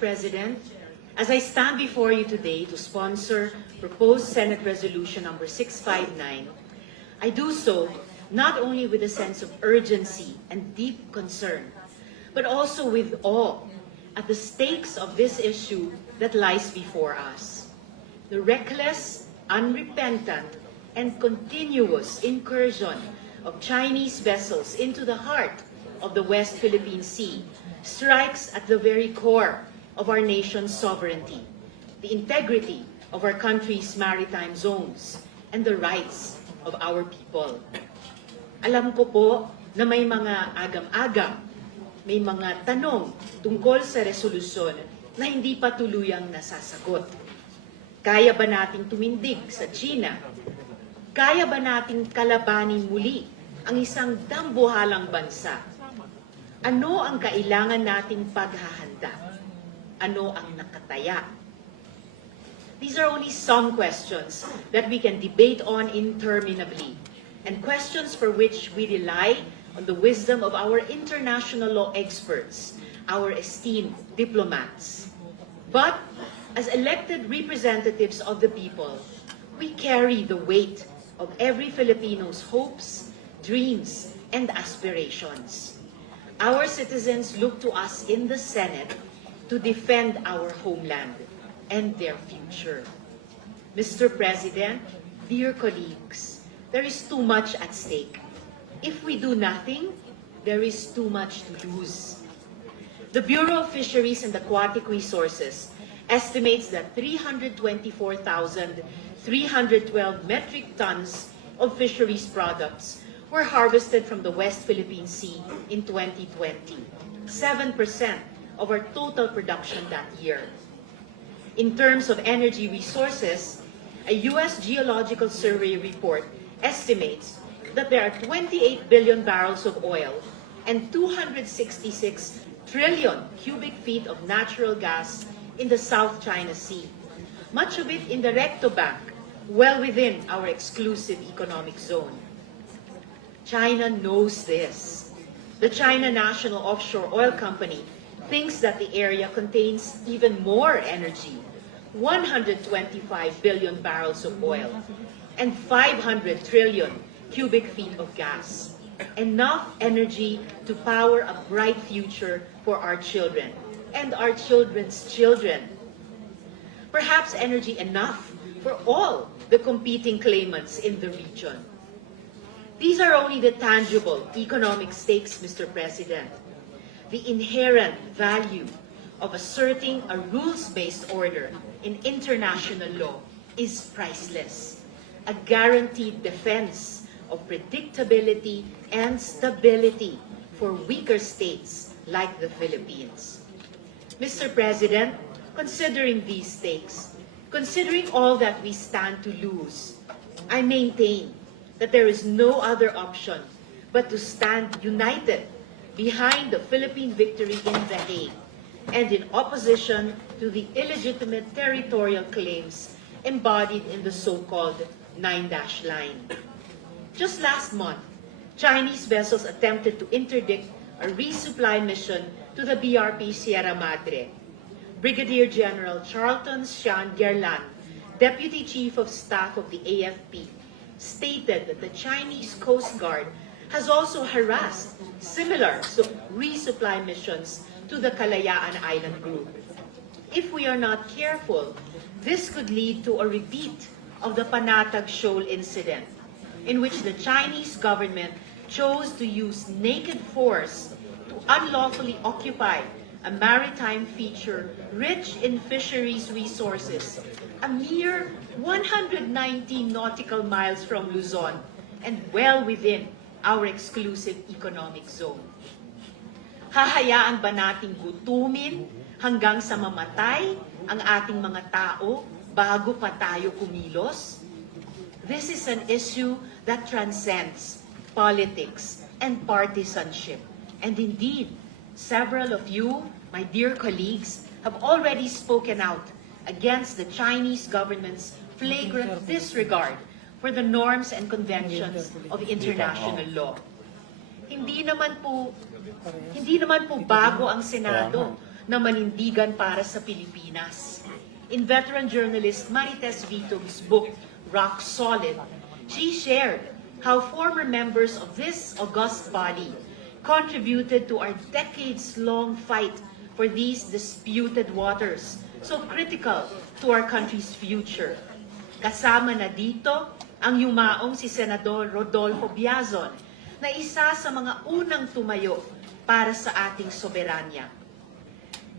President, as I stand before you today to sponsor proposed Senate Resolution number 659, I do so not only with a sense of urgency and deep concern, but also with awe at the stakes of this issue that lies before us. The reckless, unrepentant, and continuous incursion of Chinese vessels into the heart of the West Philippine Sea strikes at the very core of our nation's sovereignty, the integrity of our country's maritime zones, and the rights of our people. Alam ko po na may mga agam-agam, may mga tanong tungkol sa resolusyon na hindi pa tuluyang nasasagot. Kaya ba nating tumindig sa China? Kaya ba nating kalabanin muli ang isang dambuhalang bansa? Ano ang kailangan nating paghahanda? Ano ang nakataya? These are only some questions that we can debate on interminably, and questions for which we rely on the wisdom of our international law experts, our esteemed diplomats. But as elected representatives of the people, we carry the weight of every Filipino's hopes, dreams, and aspirations. Our citizens look to us in the Senate to defend our homeland and their future. Mr. President, dear colleagues, there is too much at stake. If we do nothing, there is too much to lose. The Bureau of Fisheries and Aquatic Resources estimates that 324,312 metric tons of fisheries products were harvested from the West Philippine Sea in 2020, 7% of our total production that year. In terms of energy resources, a U.S. Geological Survey report estimates that there are 28 billion barrels of oil and 266 trillion cubic feet of natural gas in the South China Sea, much of it in the Recto Bank, well within our exclusive economic zone. China knows this. The China National Offshore Oil Company thinks that the area contains even more energy, 125 billion barrels of oil, and 500 trillion cubic feet of gas. Enough energy to power a bright future for our children and our children's children. Perhaps energy enough for all the competing claimants in the region. These are only the tangible economic stakes, Mr. President. The inherent value of asserting a rules-based order in international law is priceless. A guaranteed defense of predictability and stability for weaker states like the Philippines. Mr. President, considering these stakes, considering all that we stand to lose, I maintain that there is no other option but to stand united behind the Philippine victory in The Hague and in opposition to the illegitimate territorial claims embodied in the so-called 9-dash line. Just last month, Chinese vessels attempted to interdict a resupply mission to the BRP Sierra Madre. Brigadier General Charlton Sian Gerlan, Deputy Chief of Staff of the AFP, stated that the Chinese Coast Guard has also harassed similar resupply missions to the Kalayaan Island group. If we are not careful, this could lead to a repeat of the Panatag Shoal incident, in which the Chinese government chose to use naked force to unlawfully occupy a maritime feature rich in fisheries resources, a mere 190 nautical miles from Luzon and well within our exclusive economic zone. Hahayaan ba nating gutumin hanggang sa mamatay ang ating mga tao bago pa tayo kumilos? This is an issue that transcends politics and partisanship. And indeed, several of you, my dear colleagues, have already spoken out against the Chinese government's flagrant disregard for the norms and conventions of international law. Hindi naman po bago ang Senado na manindigan para sa Pilipinas. In veteran journalist Marites Vitug's book, Rock Solid, she shared how former members of this august body contributed to our decades-long fight for these disputed waters, so critical to our country's future. Kasama na dito ang yumaong si Senador Rodolfo Biazon, na isa sa mga unang tumayo para sa ating soberanya.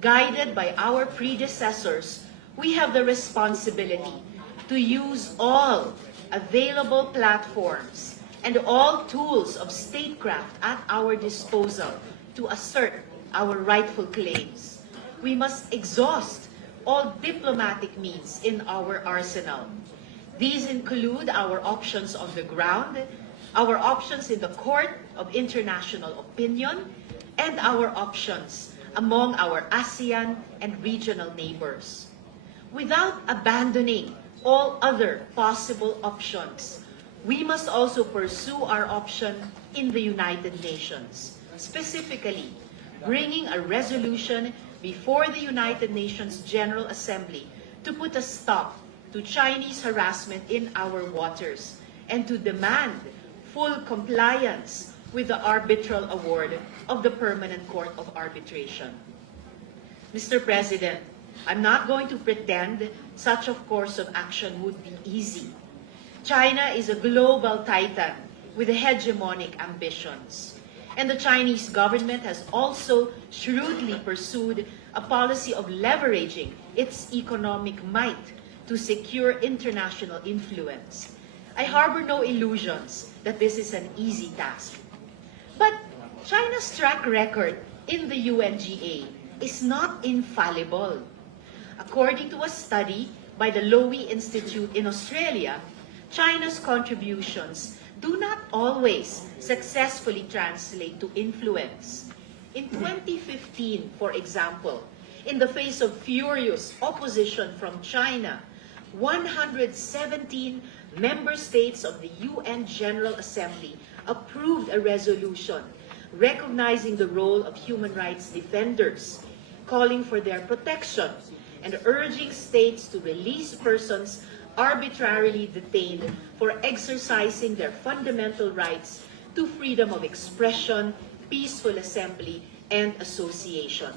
Guided by our predecessors, we have the responsibility to use all available platforms and all tools of statecraft at our disposal to assert our rightful claims. We must exhaust all diplomatic means in our arsenal. These include our options on the ground, our options in the court of international opinion, and our options among our ASEAN and regional neighbors. Without abandoning all other possible options, we must also pursue our option in the United Nations, specifically bringing a resolution before the United Nations General Assembly to put a stop to Chinese harassment in our waters and to demand full compliance with the arbitral award of the Permanent Court of Arbitration. Mr. President, I'm not going to pretend such a course of action would be easy. China is a global titan with hegemonic ambitions. And the Chinese government has also shrewdly pursued a policy of leveraging its economic might to secure international influence. I harbor no illusions that this is an easy task. But China's track record in the UNGA is not infallible. According to a study by the Lowy Institute in Australia, China's contributions do not always successfully translate to influence. In 2015, for example, in the face of furious opposition from China, 117 member states of the UN General Assembly approved a resolution recognizing the role of human rights defenders, calling for their protection, and urging states to release persons arbitrarily detained for exercising their fundamental rights to freedom of expression, peaceful assembly, and association.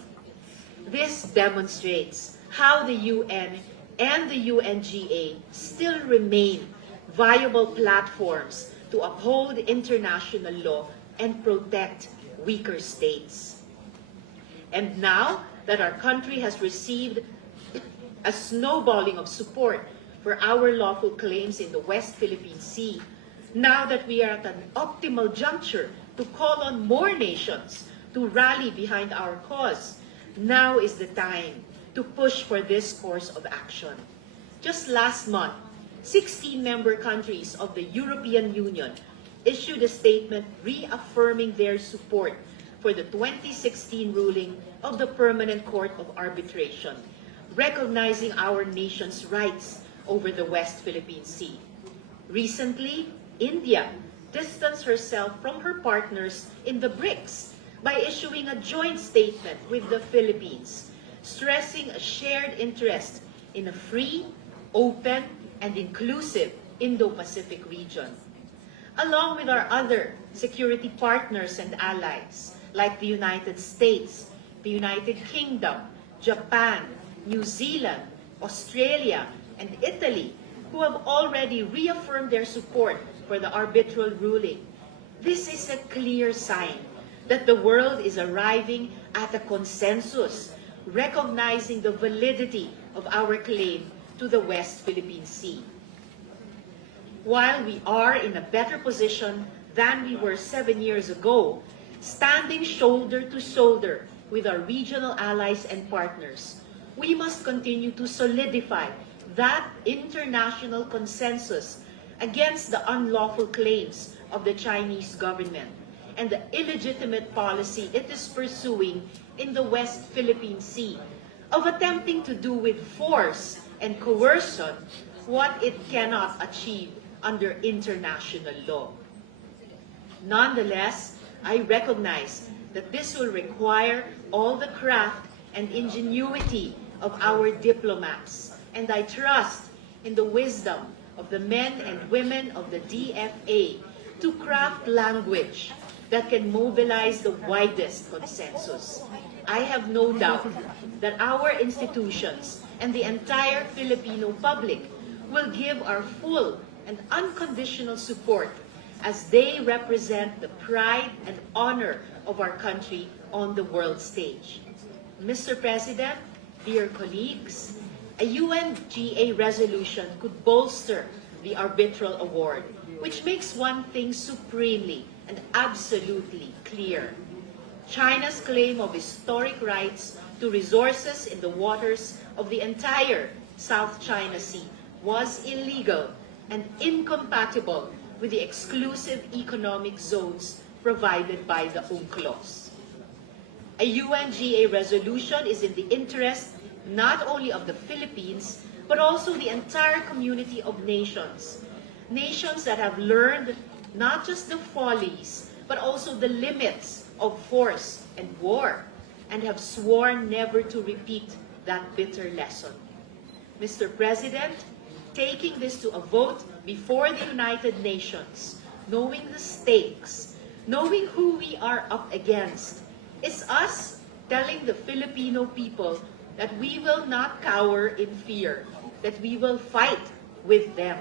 This demonstrates how the UN and the UNGA still remain viable platforms to uphold international law and protect weaker states. And now that our country has received a snowballing of support for our lawful claims in the West Philippine Sea, now that we are at an optimal juncture to call on more nations to rally behind our cause, now is the time to push for this course of action. Just last month, 16 member countries of the European Union issued a statement reaffirming their support for the 2016 ruling of the Permanent Court of Arbitration, recognizing our nation's rights over the West Philippine Sea. Recently, India distanced herself from her partners in the BRICS by issuing a joint statement with the Philippines, stressing a shared interest in a free, open, and inclusive Indo-Pacific region. Along with our other security partners and allies, like the United States, the United Kingdom, Japan, New Zealand, Australia, and Italy, who have already reaffirmed their support for the arbitral ruling. This is a clear sign that the world is arriving at a consensus, recognizing the validity of our claim to the West Philippine Sea. While we are in a better position than we were 7 years ago, standing shoulder to shoulder with our regional allies and partners, we must continue to solidify that international consensus against the unlawful claims of the Chinese government and the illegitimate policy it is pursuing in the West Philippine Sea of attempting to do with force and coercion what it cannot achieve under international law. Nonetheless, I recognize that this will require all the craft and ingenuity of our diplomats, and I trust in the wisdom of the men and women of the DFA to craft language that can mobilize the widest consensus. I have no doubt that our institutions and the entire Filipino public will give our full and unconditional support as they represent the pride and honor of our country on the world stage. Mr. President, dear colleagues, a UNGA resolution could bolster the arbitral award, which makes one thing supremely and absolutely clear. China's claim of historic rights to resources in the waters of the entire South China Sea was illegal and incompatible with the exclusive economic zones provided by the UNCLOS. A UNGA resolution is in the interest not only of the Philippines, but also the entire community of nations. Nations that have learned not just the follies, but also the limits of force and war, and have sworn never to repeat that bitter lesson. Mr. President, taking this to a vote before the United Nations, knowing the stakes, knowing who we are up against, is us telling the Filipino people that we will not cower in fear, that we will fight with them.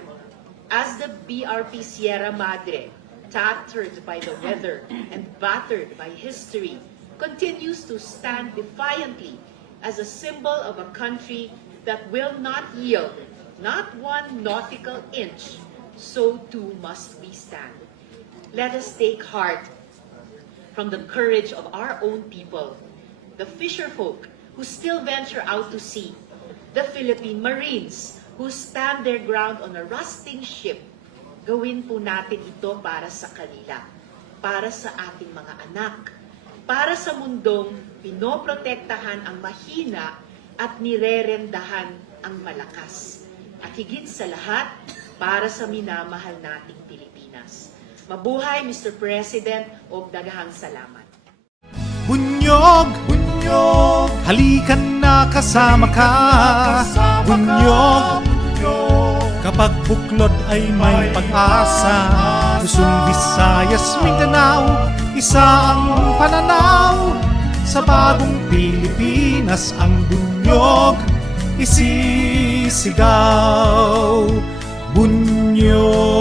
As the BRP Sierra Madre, tattered by the weather and battered by history, continues to stand defiantly as a symbol of a country that will not yield, not one nautical inch, so too must we stand. Let us take heart from the courage of our own people, the fisherfolk who still venture out to sea, the Philippine Marines who stand their ground on a rusting ship. Gawin po natin ito para sa kanila, para sa ating mga anak, para sa mundong pinoprotektahan ang mahina at nirerendahan ang malakas. At higit sa lahat, para sa minamahal nating Pilipinas. Mabuhay, Mr. President, o daghang salamat. Bunyog, bunyog, halikan na kasama ka. Bunyog, kapag buklod ay may pag-asa. Luzon, Visayas, Mindanao, isa ang pananaw. Sa bagong Pilipinas ang bunyog isisigaw. Bunyog.